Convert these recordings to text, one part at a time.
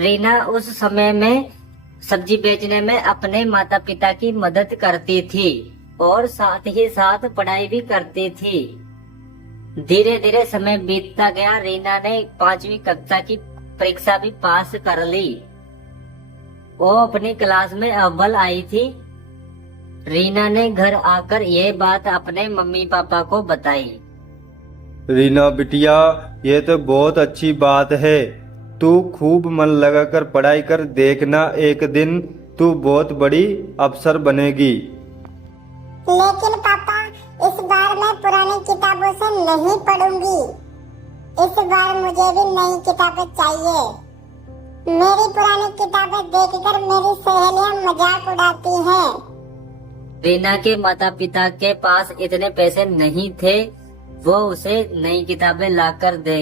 रीना उस समय में सब्जी बेचने में अपने माता पिता की मदद करती थी और साथ ही साथ पढ़ाई भी करती थी। धीरे धीरे समय बीतता गया। रीना ने 5वीं कक्षा की परीक्षा भी पास कर ली। वो अपनी क्लास में अव्वल आई थी। रीना ने घर आकर यह बात अपने मम्मी पापा को बताई। रीना बिटिया, ये तो बहुत अच्छी बात है। तू खूब मन लगाकर पढ़ाई कर, देखना एक दिन तू बहुत बड़ी अफसर बनेगी। लेकिन पापा, इस बार मैं पुरानी किताबों से नहीं पढ़ूंगी। इस बार मुझे भी नई किताबें चाहिए। मेरी पुरानी किताबें देखकर मेरी सहेलियां मजाक उड़ाती हैं। रीना के माता पिता के पास इतने पैसे नहीं थे वो उसे नई किताबें लाकर दे।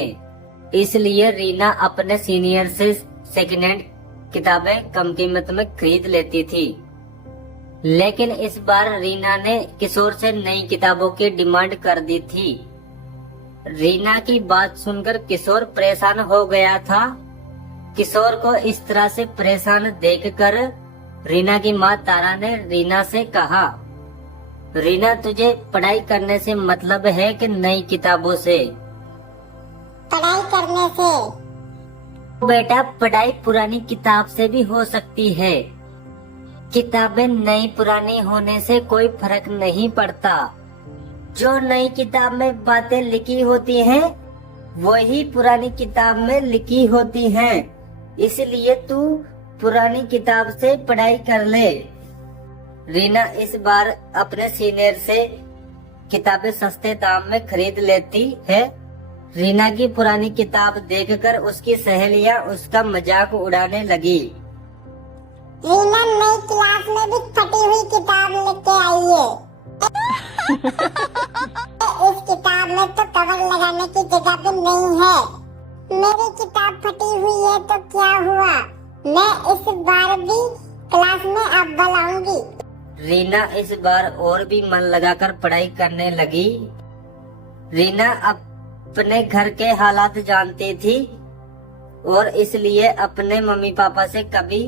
इसलिए रीना अपने सीनियर से सेकेंड हैंड किताबें कम कीमत में खरीद लेती थी। लेकिन इस बार रीना ने किशोर से नई किताबों की डिमांड कर दी थी। रीना की बात सुनकर किशोर परेशान हो गया था। किशोर को इस तरह से परेशान देखकर रीना की माँ तारा ने रीना से कहा, रीना, तुझे पढ़ाई करने से मतलब है कि नई किताबों से? पढ़ाई करने से। बेटा, पढ़ाई पुरानी किताब से भी हो सकती है। किताबें नई पुरानी होने से कोई फर्क नहीं पड़ता। जो नई किताब में बातें लिखी होती हैं, वही पुरानी किताब में लिखी होती हैं। इसलिए तू पुरानी किताब से पढ़ाई कर ले। रीना इस बार अपने सीनियर से किताबें सस्ते दाम में खरीद लेती है। रीना की पुरानी किताब देखकर उसकी सहेलियां उसका मजाक उड़ाने लगी। रीना नई क्लास में भी फटी हुई किताब लेके आई है। इस किताब में तो कवर लगाने की जगह भी नहीं है। मेरी किताब फटी हुई है तो क्या हुआ, मैं इस बार भी क्लास में अव्वल आऊंगी। रीना इस बार और भी मन लगाकर पढ़ाई करने लगी। रीना अपने घर के हालात जानती थी और इसलिए अपने मम्मी पापा से कभी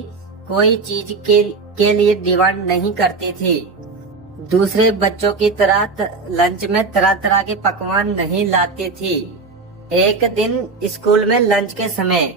कोई चीज के लिए डिमांड नहीं करती थी। दूसरे बच्चों की तरह लंच में तरह तरह के पकवान नहीं लाती थी। एक दिन स्कूल में लंच के समय